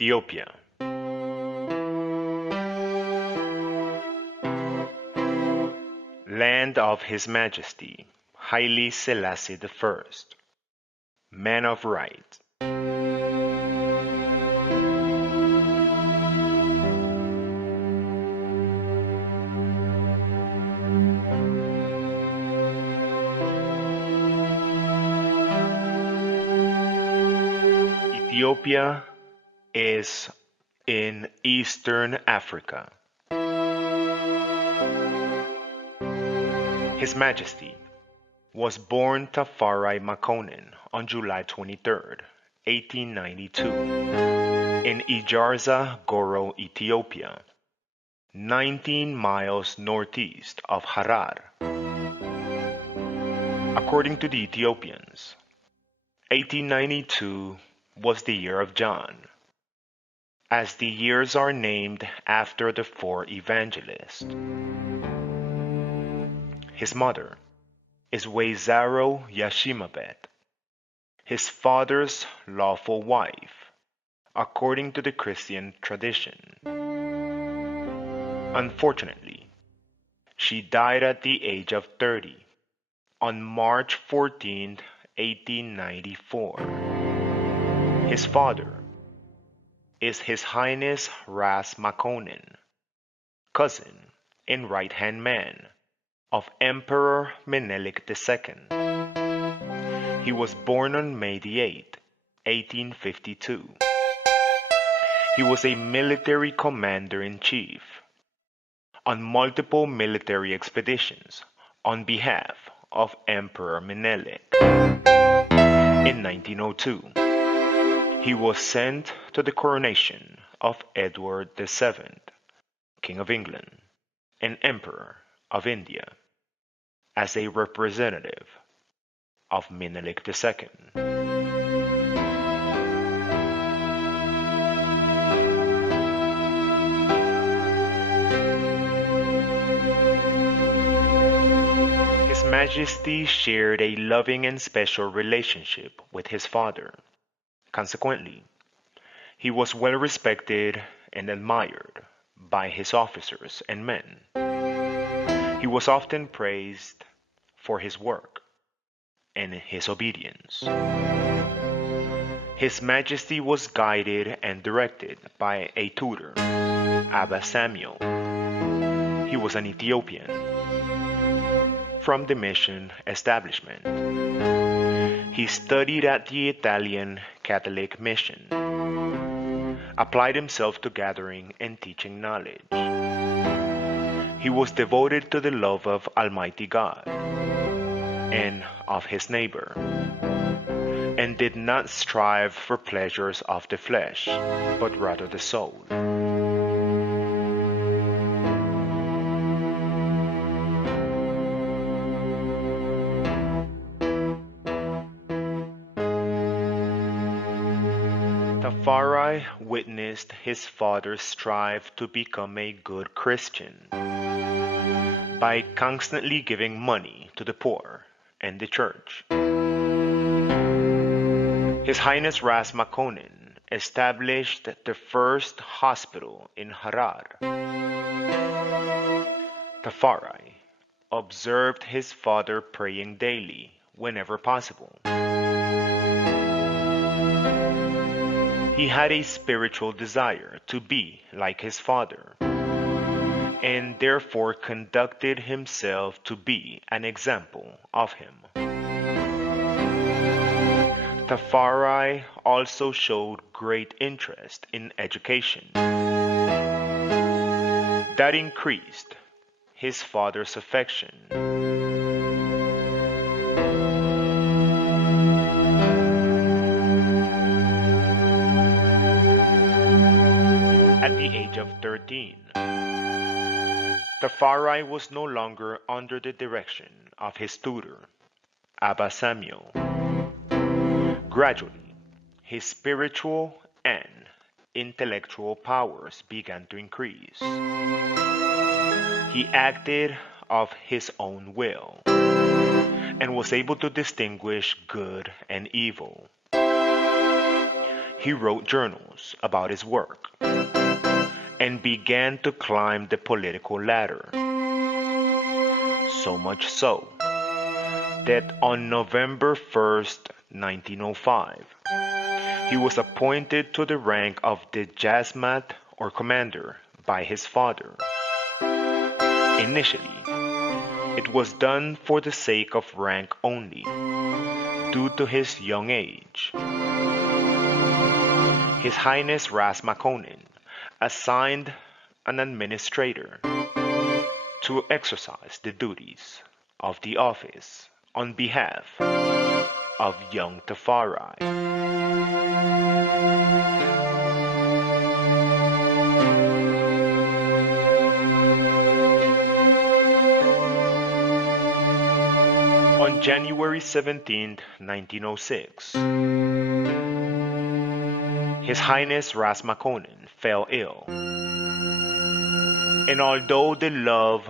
Ethiopia. Land of His Majesty Haile Selassie I, Man of Right. Ethiopia is in Eastern Africa. His Majesty was born Ras Makonnen on July 23, 1892, in Ijarza Goro, Ethiopia, 19 miles northeast of Harar. According to the Ethiopians, 1892 was the year of John, as the years are named after the four evangelists. His mother is Wezaro Yashimabet, his father's lawful wife, according to the Christian tradition. Unfortunately, she died at the age of 30 on March 14, 1894. His father is His Highness Ras Makonnen, cousin and right-hand man of Emperor Melekel II. He was born on May 8, 1852. He was a military commander-in-chief on multiple military expeditions on behalf of Emperor Melekel. In 1902, he was sent to the coronation of Edward VII, King of England and Emperor of India, as a representative of Melekel II. His Majesty shared a loving and special relationship with his father. Consequently, he was well respected and admired by his officers and men. He was often praised for his work and his obedience. His Majesty was guided and directed by a tutor, Abba Samuel. He was an Ethiopian from the mission establishment. He studied at the Italian Catholic mission, applied himself to gathering and teaching knowledge. He was devoted to the love of Almighty God and of his neighbor, and did not strive for pleasures of the flesh, but rather the soul. Tafari witnessed his father strive to become a good Christian by constantly giving money to the poor and the church. His Highness Ras Makonnen established the first hospital in Harar. Tafari observed his father praying daily whenever possible. He had a spiritual desire to be like his father, and therefore conducted himself to be an example of him. Tafari also showed great interest in education. That increased his father's affection. At the age of 13, Tafari was no longer under the direction of his tutor, Abba Samuel. Gradually, his spiritual and intellectual powers began to increase. He acted of his own will and was able to distinguish good and evil. he wrote journals about his work and began to climb the political ladder. So much so that on November 1st, 1905, he was appointed to the rank of the Jasmat or commander by his father. Initially, it was done for the sake of rank only, due to his young age. His Highness Ras Makonnen assigned an administrator to exercise the duties of the office on behalf of young Tafari. On January 17, 1906, His Highness Ras Makonnen fell ill, and although the love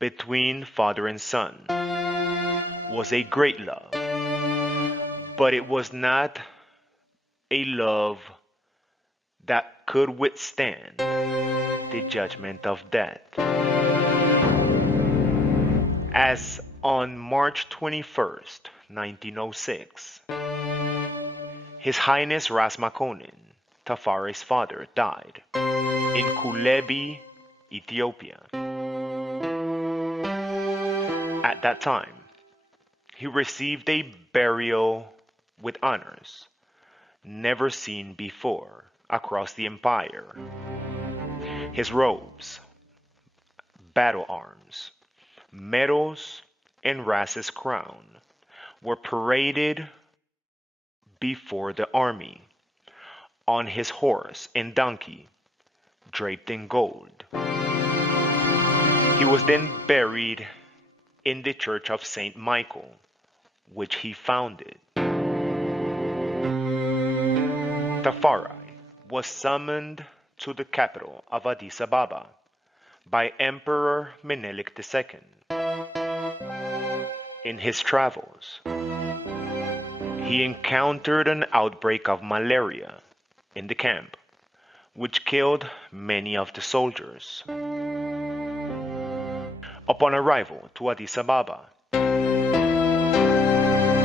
between father and son was a great love, but it was not a love that could withstand the judgment of death. As on March 21st, 1906, His Highness Ras Makonnen, Tafari's father, died in Kulebi, Ethiopia. At that time, he received a burial with honors never seen before across the empire. His robes, battle arms, medals, and Ras's crown were paraded before the army on his horse and donkey, draped in gold. He was then buried in the church of Saint Michael, which he founded. Tafari was summoned to the capital of Addis Ababa by Emperor Menelik II. In his travels, he encountered an outbreak of malaria in the camp, which killed many of the soldiers. Upon arrival to Addis Ababa,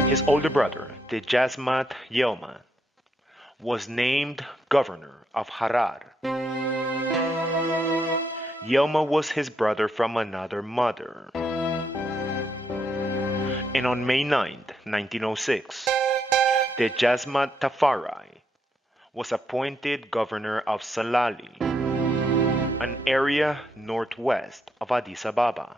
his older brother, the Jasmat Yelma, was named governor of Harar. Yelma was his brother from another mother. And on May 9, 1906, the Jasmat Tafari was appointed governor of Salali, an area northwest of Addis Ababa.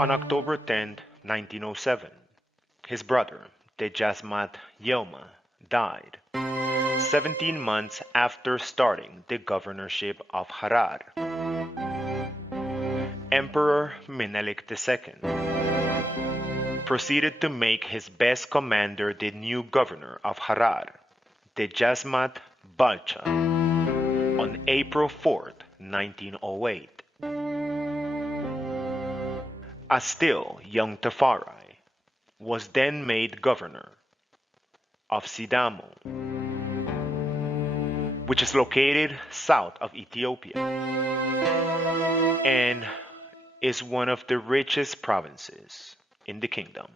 On October 10, 1907, his brother, the Jasmat Yelma, died, 17 months after starting the governorship of Harar. Emperor Menelik II proceeded to make his best commander the new governor of Harar, the Jasmat Balcha, on April 4, 1908. A still young Tafari was then made governor of Sidamo, which is located south of Ethiopia and is one of the richest provinces in the kingdom.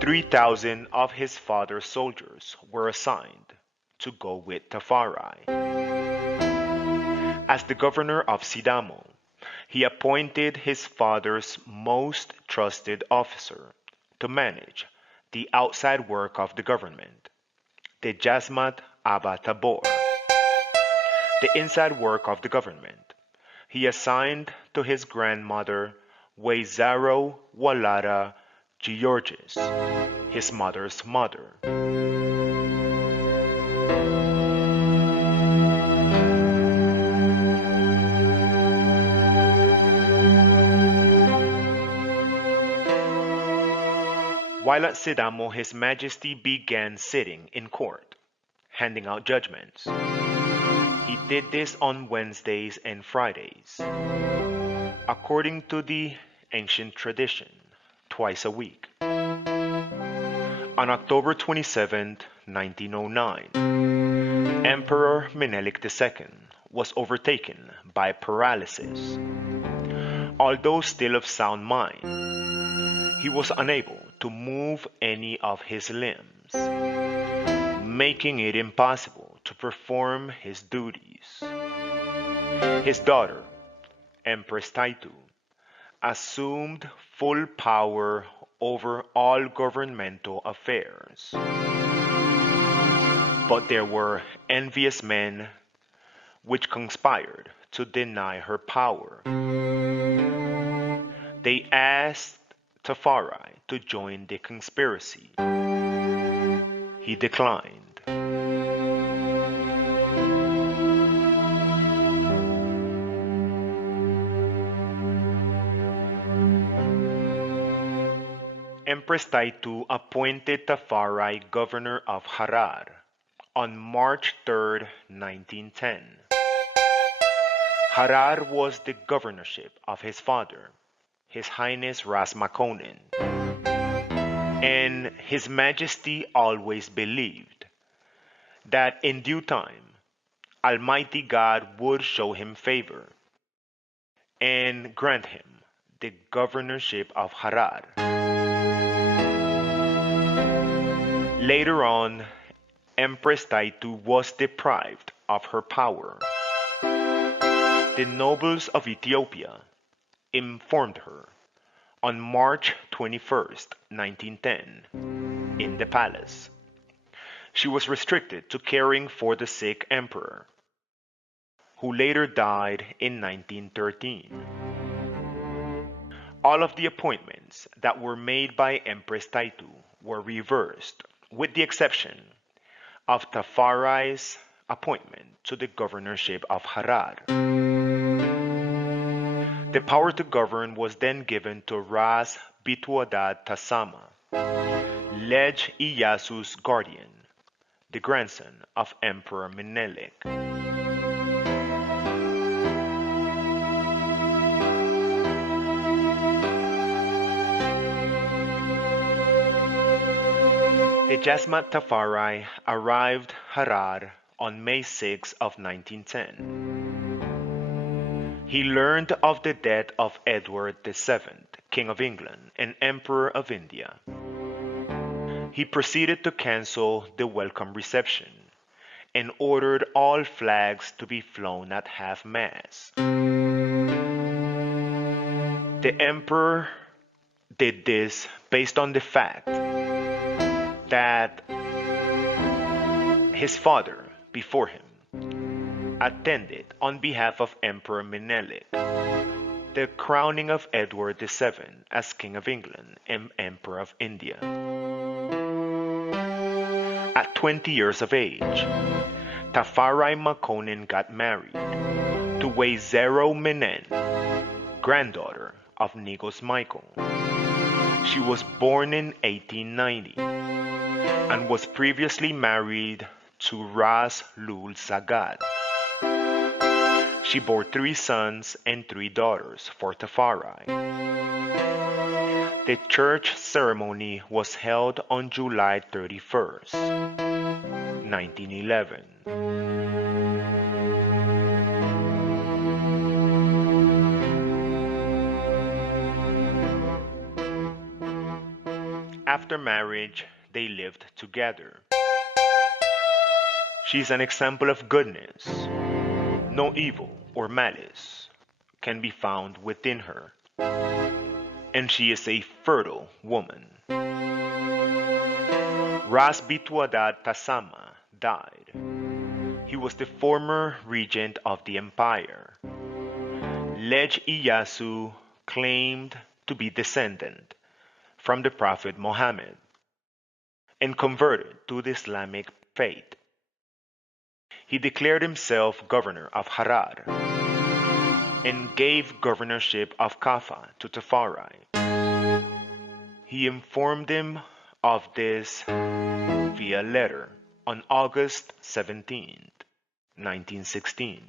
3,000 of his father's soldiers were assigned to go with Tafari. As the governor of Sidamo, he appointed his father's most trusted officer to manage the outside work of the government, the Jasmat Abba Tabor. The inside work of the government he assigned to his grandmother Weizaro Walara Georges, his mother's mother. While at Sidamo, His Majesty began sitting in court, handing out judgments. He did this on Wednesdays and Fridays, according to the ancient tradition, twice a week. On October 27, 1909, Emperor Menelik II was overtaken by paralysis. Although still of sound mind, he was unable to move any of his limbs, making it impossible to perform his duties. His daughter, Empress Taitu, assumed full power over all governmental affairs. But there were envious men which conspired to deny her power. They asked Tafari to join the conspiracy. He declined. Empress Taitu appointed Tafari governor of Harar on March 3, 1910. Harar was the governorship of his father, His Highness Ras Makonnen, and His Majesty always believed that in due time Almighty God would show him favor and grant him the governorship of Harar. Later on, Empress Taitu was deprived of her power. The nobles of Ethiopia informed her on March 21, 1910, in the palace. She was restricted to caring for the sick emperor, who later died in 1913. All of the appointments that were made by Empress Taitu were reversed, with the exception of Tafari's appointment to the governorship of Harar. The power to govern was then given to Ras Bituadad Tasama, Lej Iyasu's guardian, the grandson of Emperor Menelik. The Jasmat Tafari arrived Harar on May 6 of 1910. He learned of the death of Edward VII, King of England and Emperor of India. He proceeded to cancel the welcome reception and ordered all flags to be flown at half-mast. The emperor did this based on the fact that his father, before him, attended on behalf of Emperor Menelik the crowning of Edward VII as King of England and Emperor of India. At 20 years of age, Tafari Makonnen got married to Wezero Menen, granddaughter of Nigos Michael. She was born in 1890 and was previously married to Ras Lul Zagad. She bore 3 sons and 3 daughters for Tafari. The church ceremony was held on July 31st, 1911. After marriage, they lived together. She's an example of goodness. No evil or malice can be found within her, and she is a fertile woman. Ras Bituadad Tasama died. He was the former regent of the empire. Lej Iyasu claimed to be descendant from the Prophet Muhammad and converted to the Islamic faith. He declared himself governor of Harar and gave governorship of Kaffa to Tafari. He informed him of this via letter on August 17th. 1916.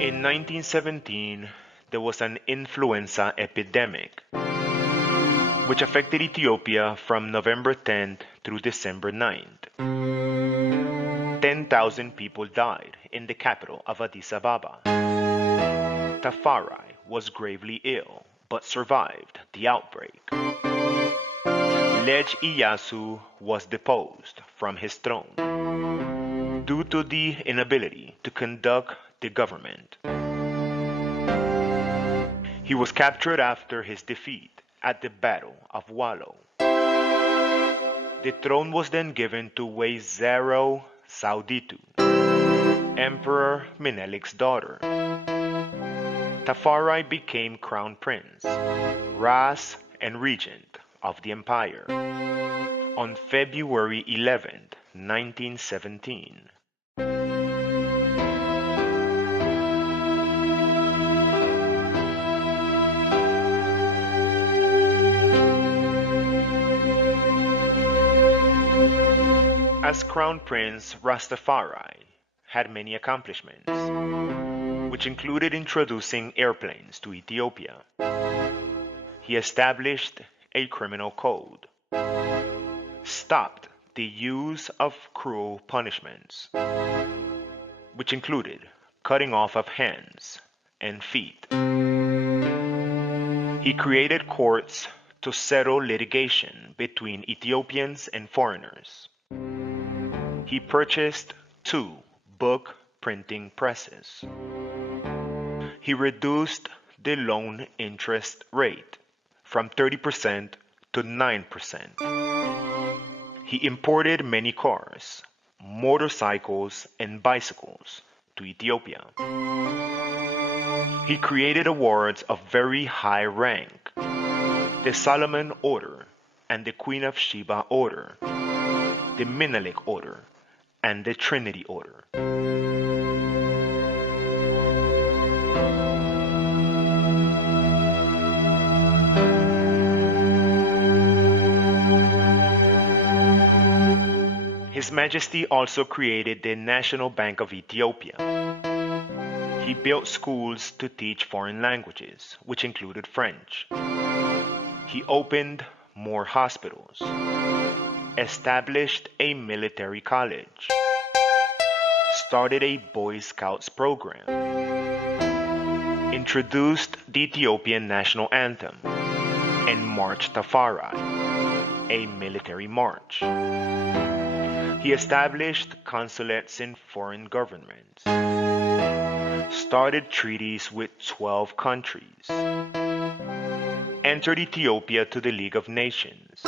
In 1917, there was an influenza epidemic which affected Ethiopia from November 10th through December 9th. 10,000 people died in the capital of Addis Ababa. Tafari was gravely ill but survived the outbreak. Lej Iyasu was deposed from his throne due to the inability to conduct the government. He was captured after his defeat at the Battle of Wallo. The throne was then given to Wezero Sauditu, Emperor Menelek's daughter. Tafari became crown prince, Ras and regent of the empire on February 11, 1917. As Crown Prince, Rastafari had many accomplishments, which included introducing airplanes to Ethiopia. He established a criminal code, stopped the use of cruel punishments, which included cutting off of hands and feet. He created courts to settle litigation between Ethiopians and foreigners. He purchased 2 book printing presses. He reduced the loan interest rate from 30% to 9%. He imported many cars, motorcycles, and bicycles to Ethiopia. He created awards of very high rank, the Solomon Order and the Queen of Sheba Order, the Menelik Order, and the Trinity Order. His Majesty also created the National Bank of Ethiopia. He built schools to teach foreign languages, which included French. He opened more hospitals, established a military college, started a Boy Scouts program, introduced the Ethiopian national anthem, and marched Tafari, a military march. He established consulates in foreign governments, started treaties with 12 countries, entered Ethiopia to the League of Nations,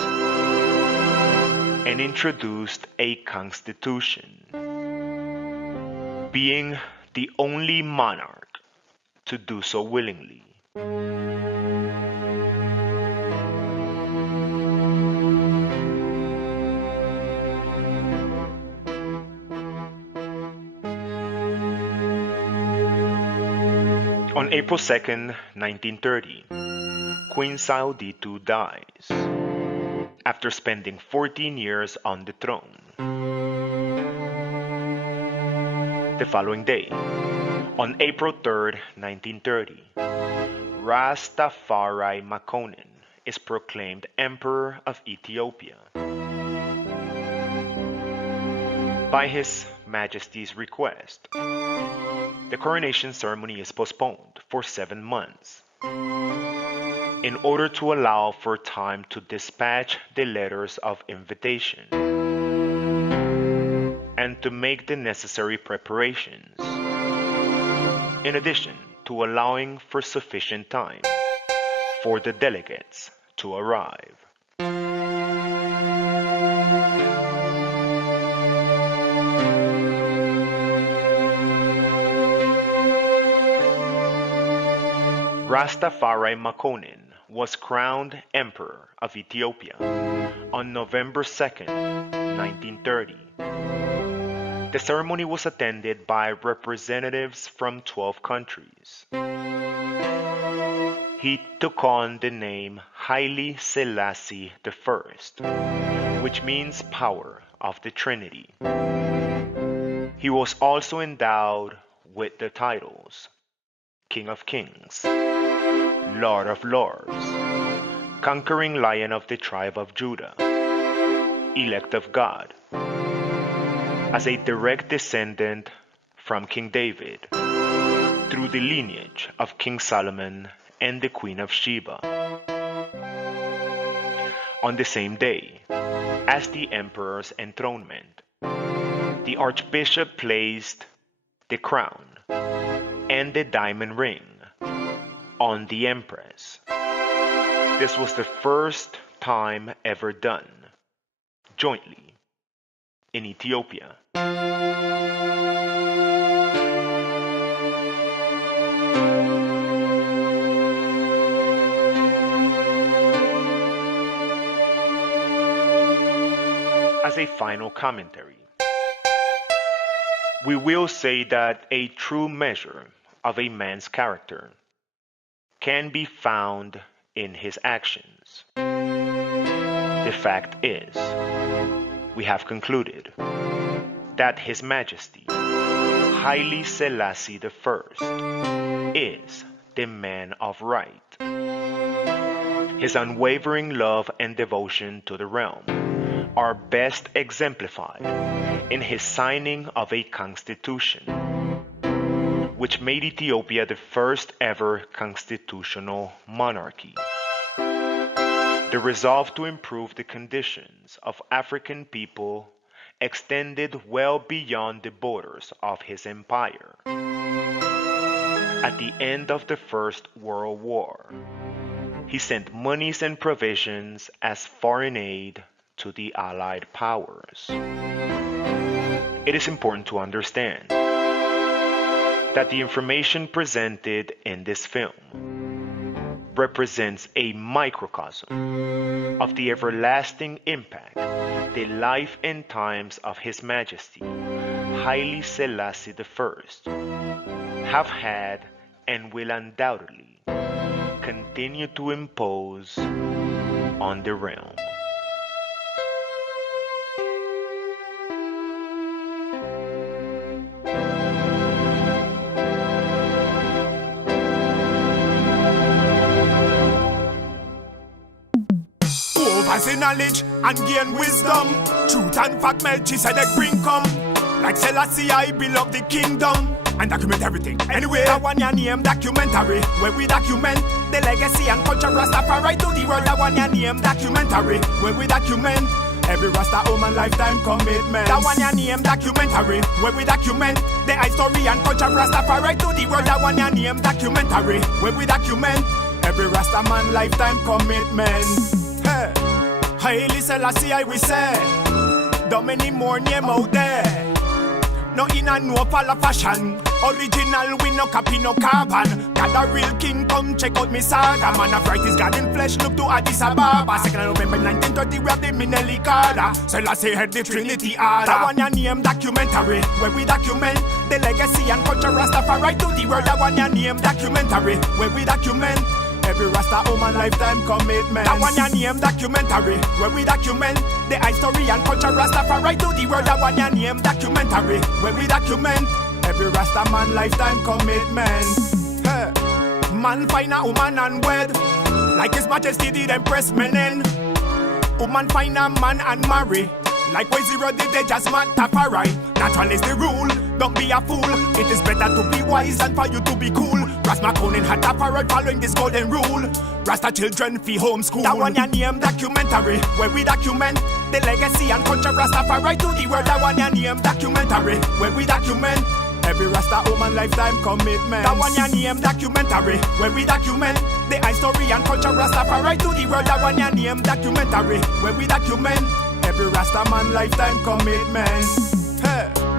and introduced a constitution, being the only monarch to do so willingly. On April 2nd, 1930, Queen Sauditu dies after spending 14 years on the throne. The following day, on April 3rd, 1930, Rastafari Makonnen is proclaimed Emperor of Ethiopia. By His Majesty's request, the coronation ceremony is postponed for 7 months in order to allow for time to dispatch the letters of invitation and to make the necessary preparations, in addition to allowing for sufficient time for the delegates to arrive. Rastafari Makonnen was crowned Emperor of Ethiopia on November 2nd, 1930. The ceremony was attended by representatives from 12 countries. He took on the name Haile Selassie I, which means power of the Trinity. He was also endowed with the titles King of Kings, Lord of Lords, Conquering Lion of the tribe of Judah, Elect of God, as a direct descendant from King David through the lineage of King Solomon and the Queen of Sheba. On the same day as the emperor's enthronement, the archbishop placed the crown and the diamond ring on the empress. This was the first time ever done jointly in Ethiopia. As a final commentary, we will say that a true measure of a man's character can be found in his actions. The fact is, we have concluded that His Majesty Haile Selassie I is the man of right. His unwavering love and devotion to the realm are best exemplified in his signing of a constitution, which made Ethiopia the first ever constitutional monarchy. The resolve to improve the conditions of African people extended well beyond the borders of his empire. At the end of the First World War, he sent monies and provisions as foreign aid to the Allied powers. It is important to understand that the information presented in this film represents a microcosm of the everlasting impact the life and times of His Majesty Haile Selassie I have had and will undoubtedly continue to impose on the realm. Oversee knowledge and gain wisdom. Truth and fact Melchizedek bring come. Like Selassie I build up the kingdom and document everything. Anyway, that one your name documentary, where we document the legacy and culture Rastafari to the world. That one your name documentary, where we document every Rasta woman lifetime commitment. That one your name documentary, where we document the history and culture Rastafari to the world. That one your name documentary, where we document every Rasta man lifetime commitment. Hey, Haile Selassie I we say, don't many more name out there. No in a no pala fashion. Original, we no copy, no carbon. Got a real king, come check out me saga. Man of right is God in flesh, look to Addis Ababa. 2nd of November 1930, we have the Melekel. Selassie had the Trinity order. That one your name documentary, where we document the legacy and culture Rastafari to the world. That one your name documentary, where we document every Rasta woman lifetime commitment. That one your name documentary, where we document the history and culture Rastafari to the world. That one your name documentary, where we document every Rasta man lifetime commitment. Hey. Man find a woman and wed, like His Majesty did Empress Menen. Woman find a man and marry, like way Zero did they just Matafari. Natural is the rule, don't be a fool. It is better to be wise than for you to be cool. Ras Makonnen had a parrot following this golden rule. Rasta children fi homeschool. That one your name documentary, where we document the legacy and culture Rastafari to the world. That one your name documentary, where we document every Rasta woman lifetime commitment. That one your name documentary, where we document the history and culture Rastafari to the world. That one your name documentary, where we document every Rasta man lifetime commitment. Hey.